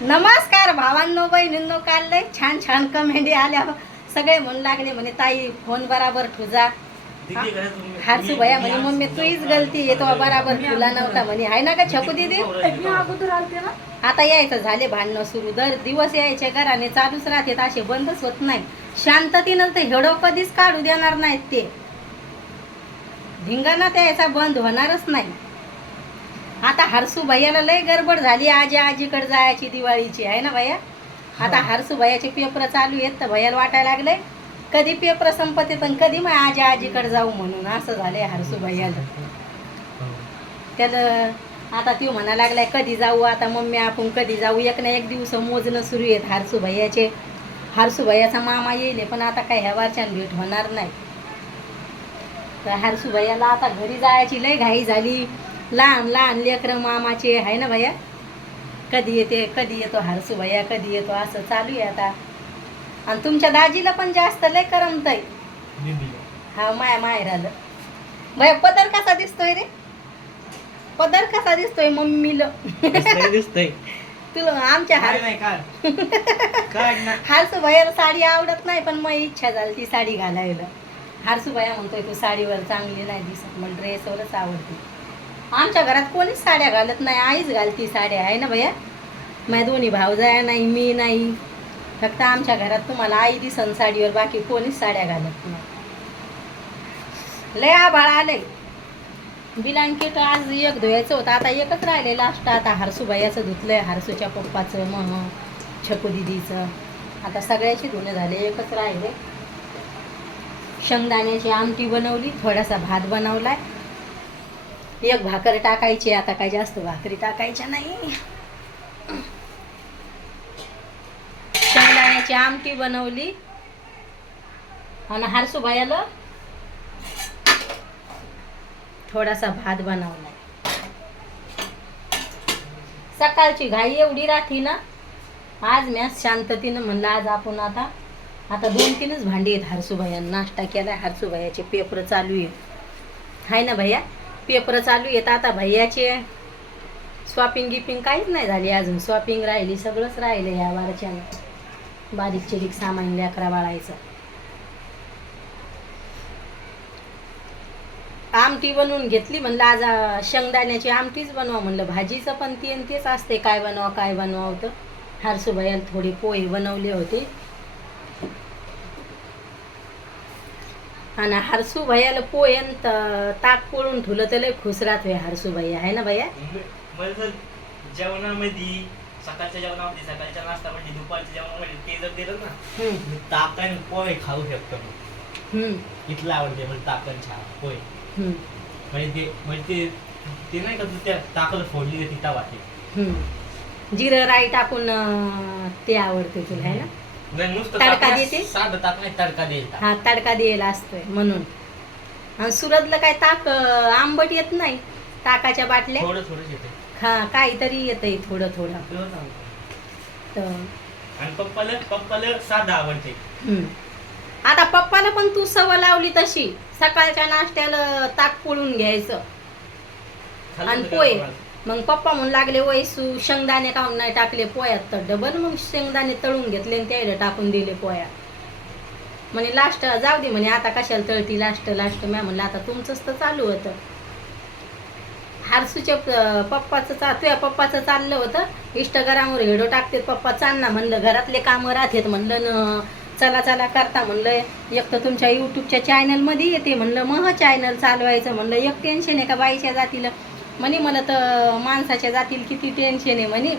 नमस्कार भावांनो बहिणींनो काल लय छान छान कमेंडी आल्या. सगळे म्हणू लागले म्हणे ताई फोन बराबर ठुजा हारसू भया म्हणे मम्मी तुझीच गलती आहे तो बराबर तुला नव्हता म्हणे. आहे ना का छकू दिदी? आता यायचं झाले भांडणं सुरू. दर दिवस यायचे घराने चालूच राहतात असे बंदच होत नाही. शांततेनं ते हेडो कधीच काढू देणार नाहीत ते. धिंगाणा त्याचा बंद होणारच नाही. आता हरसू भैयाला लय गडबड झाली. आजी आजीकडे जायची दिवाळीची आहे ना भैया? आता हरसू भैयाचे पेपर चालू आहेत तर भैयाला वाटायला लागले कधी पेपर संपत येत कधी मग आजी आजीकडे जाऊ म्हणून. असं झालंय हरसू भैयाला त्याला आता ती म्हणा लागलाय कधी जाऊ आता मम्मी आपण कधी जाऊ. एक ना एक दिवस मोजणं सुरू आहेत हारसू भैयाचे हारसू भैयाचा मामा येईल पण आता काय ह्या वारच्यान भेट होणार नाही. तर हारसू भैयाला आता घरी जायची लय घाई झाली. लहान लहान लेकरं मामाचे आहे ना भैया? कधी येते कधी येतो हारसू भैया कधी येतो असं चालू आहे आता. आणि तुमच्या दाजीला पण जास्त लय करमतय. हा माया माहेर आलं भैया पदर कसा दिसतोय रे? पदर कसा दिसतोय मम्मीला? दिसतंय तुला आमच्या हार नाही काय काय ना. हारसू भैयाला साडी आवडत नाही पण मग इच्छा झाली ती साडी घालायला. हारसू भैया म्हणतोय तू साडीवर चांगली नाही दिसत मग ड्रेसवरच आवडते. आमच्या घरात कोणीच साड्या घालत नाही आईच घालती साड्या आहे ना भैया? माझ्या दोन्ही भावजाया नाही मी नाही. फक्त आमच्या घरात तुम्हाला आई दिसन साडीवर बाकी कोणीच साड्या घालत नाही. लय आभाळ आलंय. बिलांकीट आज एक धुवायचं होतं आता एकच राहिले लास्ट आता हारसू भैयाचं धुतलंय हारसूच्या पप्पाचं मग छपू दिदीचं. आता सगळ्याची धुणं झाले एकच राहिले. शेंगदाण्याची आमटी बनवली थोडासा भात बनवलाय. एक भाकर टाकायची आता काय जास्त भाकरी टाकायच्या नाही. शेंगदाण्याची आमटी बनवली. आणि हारसू भैयाला थोडासा भात बनवला सकाळची घाई एवढी राहती ना आज म्या शांततेनं म्हणलं आज आपण आता आता दोन तीनच भांडी आहेत हरसूभैया नाश्ता केलाय हरसूभैयाचे पेपर चालू आहे हाय ना भैया? पेपर चालू येत आता भैयाचे शॉपिंग गिपिंग काहीच नाही झाली अजून. शॉपिंग राहिली सगळंच राहिलं या वारच्या बारीक चिरीक सामान लेकरा बाळायचं. आमटी बनवून घेतली म्हणलं आज शेंगदाण्याची आमटीच बनवा म्हणलं. भाजीचं पण ती आणि तेच असते. काय बनवा काय बनवा होतं. हरसूबाईला थोडे पोहे बनवले होते. आणि हरसू भैयाला आणि त- ताक पोळून ठेवलं तर लय खुश राहतोय हरसू भैया आहे ना भैया मला जर जेवणामध्ये सकाळच्या जेवणामध्ये सकाळच्या नाश्त्यामध्ये दुपारच्या जेवणामध्ये ते जर दिलं ना मी ताकन पोहे खाऊ शकतो मी. इथलं आवडते मला ताकन छान पोहे. म्हणजे ते म्हणजे ते ते नाही का तू त्या ताकद फोडली तिथं वाटे हम्म. जिरं राई टाकून ते आवडते तुला आहे ना? नाही नुसतं तडका देते? नाही, साधं ताक नाही तडका देईल ताक. हा तडका द्यायला असतोय म्हणून आणि सुरतला काय ताक अं, आंबट येत नाही ताकाच्या बाटल्या थोडं थोडं येते हा काहीतरी येतंय थोडं थोडं तुला सांगतो. तर आणि पप्पाला पप्पाला साधं आवडते हम्म. आता पप्पाला पण तू सवय लावली तशी सकाळच्या नाश्त्याला ताक पोळून घ्यायचं खाल्लं आणि का पोहे? मग पप्पा म्हणून लागले वैसू शेंगदाणे काहून नाही टाकले पोयात तर डबल मग शेंगदाणे तळून घेतले आणि त्याला टाकून दिले पोयात म्हणे लास्ट जाऊ दे म्हणे आता कशाला तळती? Last last. मॅ म्हणलं आता तुमचंच तर चालू होतं. हारसूच्या पप्पाचं चा तुझ्या पप्पाचं चाललं होतं. इंस्टाग्रामवर व्हिडिओ टाकते पप्पा चालना म्हणलं घरातले कामं राहतेत म्हणलं न चला चला करता म्हणलं एक तर तुमच्या यूट्यूबच्या चॅनलमध्ये येते म्हणलं मग चॅनल चालवायचं म्हणलं. एक टेन्शन आहे का बाईच्या जातीला? म्हणे मला तर माणसाच्या जातील किती टेन्शन आहे म्हणे.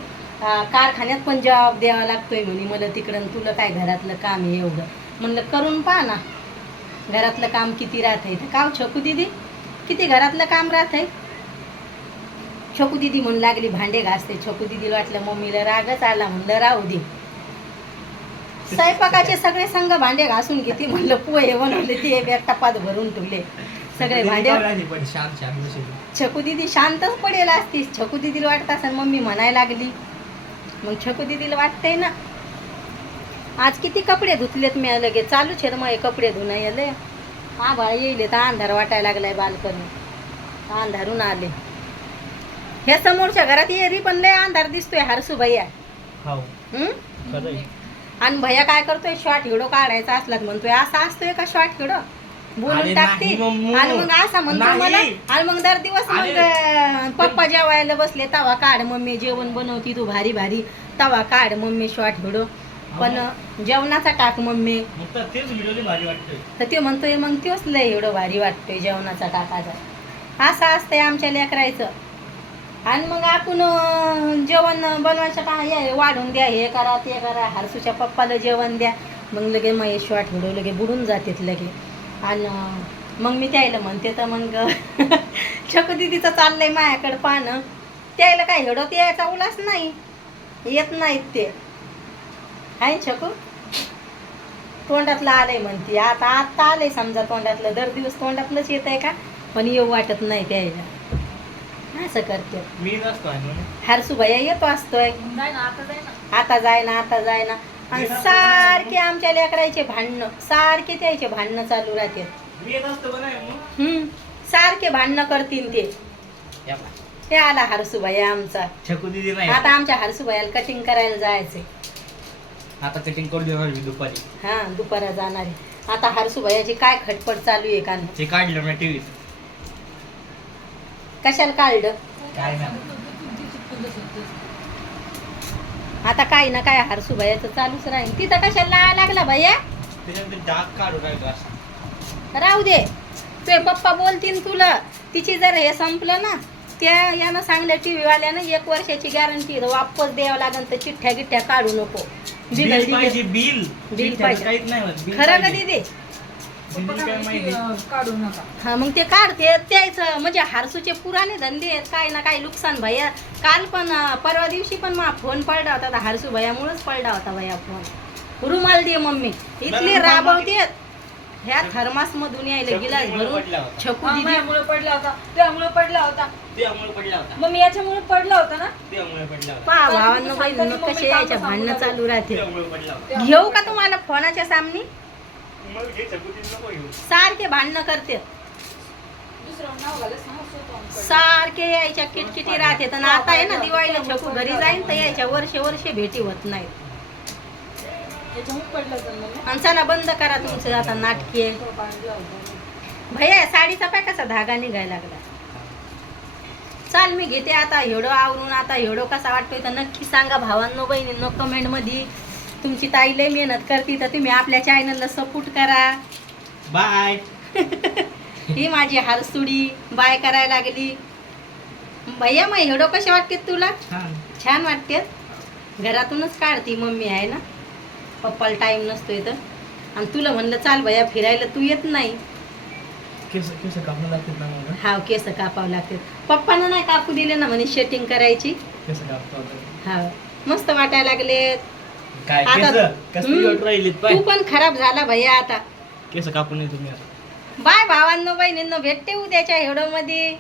कारखान्यात पण जॉब द्यावा लागतोय म्हणे मला तिकडं तुला काय घरातलं काम आहे एवढं. म्हणलं करून पहा ना. घरातलं काम किती राहत आहे तर काव छकू दिदी? किती घरातलं काम राहत आहे छकू दिदी म्हणू लागली भांडे घासते. छकू दिदीला वाटलं मम्मीला रागच आला. म्हणलं राहू दे. स्वयंपाकाचे सगळे संघ भांडे घासून घेते. म्हणलं पोहे बनवले ते एक टपात भरून ठेवले. सगळे भांडे राहिली पण शांत शांत बसली. छकू दिदी शांतच पडेल असतीस छकू दिदीला वाटत असेल मम्मी म्हणायला लागली. मग छकू दिदीला वाटतंय ना. आज किती कपडे धुतलेत मी लगेच. चालूच आहेत मग हे कपडे धुणं येले आभाळ येईल तर अंधार वाटायला लागलाय बालकनी अंधारून आले. ह्या समोरच्या घरात येरी पण लय अंधार दिसतोय हरसू भैया हो. हं? आहे. आणि भैया काय करतोय? शॉर्ट व्हिडिओ काढायचा असला म्हणतोय असा असतोय का शॉर्ट व्हिडिओ बोलून टाकते. आणि मग असा म्हणतो. मला आणि मग दर दिवस मग पप्पा जेवायला बसले तवा काढ मम्मी जेवण बनवती तू भारी भारी. तवा काढ मम्मी शॉर्ट व्हिडिओ पण जेवणाचा टाक मम्मी. तर ते म्हणतोय मग तोच लय एवढं भारी वाटतोय जेवणाचा टाकाचा असं असतंय आमच्या लेकरायचं. आणि मग आपण जेवण बनवायचं का? हे वाढून द्या हे करा ते करा. हरसूच्या पप्पाला जेवण द्या. मग लगे मग शॉर्ट व्हिडिओ लगे बुडून जातात लगे. आणि मग मी त्याला म्हणते तर मग छकू दिदीचं चाललंय माझ्याकडं पाहणं. त्याला काय हेडत यायचा उलास नाही. येत नाहीत ते. आहे छकू? तोंडातलं आलंय म्हणते. आता आता आलंय समजा तोंडातलं. दर दिवस तोंडातलंच येत आहे का? पण येऊ वाटत नाही त्याला. असं करते. मी नसतो आहे म्हणून. हरसू भैया येतो असतोय. आता जाय ना आता जाय ना आणि सारखे आमच्या लेकरायचे भांडणं सारखे त्याचे भांडणं चालू राहते. हम्म सारखे भांडणं करतील ते. ते आला हरसू भैया आमचा. छकू दिदी नाही. आता आमच्या हरसू भैयाला कटिंग करायला जायचंय. आता कटिंग करून देणार मी दुपारी. हा दुपारा जाणार आहे. आता हरसू भैयाची काय खटपट चालू आहे का नाही? ते काढलं मी टीव्हीत कशाला काढलं? काय नाही. आता काही ना काय हरसू भैयाचं चालूच राहील. तिथं कशाला लागला भैया? त्याच्यानंतर डाग काढू राहिलो असं. राहू दे. तुझे पप्पा बोलतील तुला. तिची जर हे संपलं ना त्या यानं सांगल्या टी व्हीवाल्यानं एक वर्षाची गॅरंटी वापस द्यावं लागेल तर चिठ्ठ्या गिठ्ठ्या काढू नको. बिल बिल पाहिजे बिल बिल पाहिजे. काहीच नाही होत. बिल खरं का पाहिजे. दीदी? काढू नका. हा मग ते काढते त्याचं म्हणजे हारसूचे पुराणे धंदे आहेत काय ना काय नुकसान भैया. काल पण परवा दिवशी पण मा फोन पडला होता हारसू भैयामुळेच पडला होता भैया फोन. रुमाल दे मम्मी. इथली रुमाल राबवते. ह्या थर्मास मधून यायला गिलास भरून पडला होता. छकू हा, माझ्यामुळे पडला होता. त्यामुळे पडला होता. मग मी याच्यामुळे पडला होता ना? पहा भावांनो कसे यायच्या भांडणं चालू ते राहते अमुळे पडला होता. घेऊ का तुम्हाला फोनाच्या सामने? सारखे भांडणं करते. सारखे यायच्या किटकिटी राहते. आणि आता आहे ना दिवाळीला छकू घरी जाईन तर यायच्या वर्षे वर्षे भेटी होत नाही याच्यामुळे पडलं होतं ना मी. आणि चला बंद करा तुमचं आता नाटके. होता. भैया साडीचा पाय कसा धागा निघायला लागला? चाल मी घेते आता. एवढं आवरून आता एवढं कसा वाटतोय तर नक्की सांगा भावांनो बहिणींनो कमेंटमध्ये तुमची ताई लय मेहनत करते तर तुम्ही आपल्या चॅनलला सपोर्ट करा. बाय. ही माझी हारसुडी बाय करायला लागली. भैया मग एवढं कसे वाटते तुला? छान. वाटते घरातूनच काढती मम्मी आहे ना? पप्पाला टाईम नसतोय तर. आणि तुला म्हणलं चाल भैया फिरायला तू येत नाही. केस केस कापून लागतात ना हाव केस कापावं लागते पप्पानं नाही कापू दिले ना म्हणे शेटिंग करायची? केस कापतो हाव. मस्त वाटायला लागले काय आता- केस? कसली हम्म. वाट राहिलीत पाय? तू पण खराब झाला भैया आता. केस कापून आता. बाय भावांनो बहिणींनो भेटते उद्याच्या हेडो मध्ये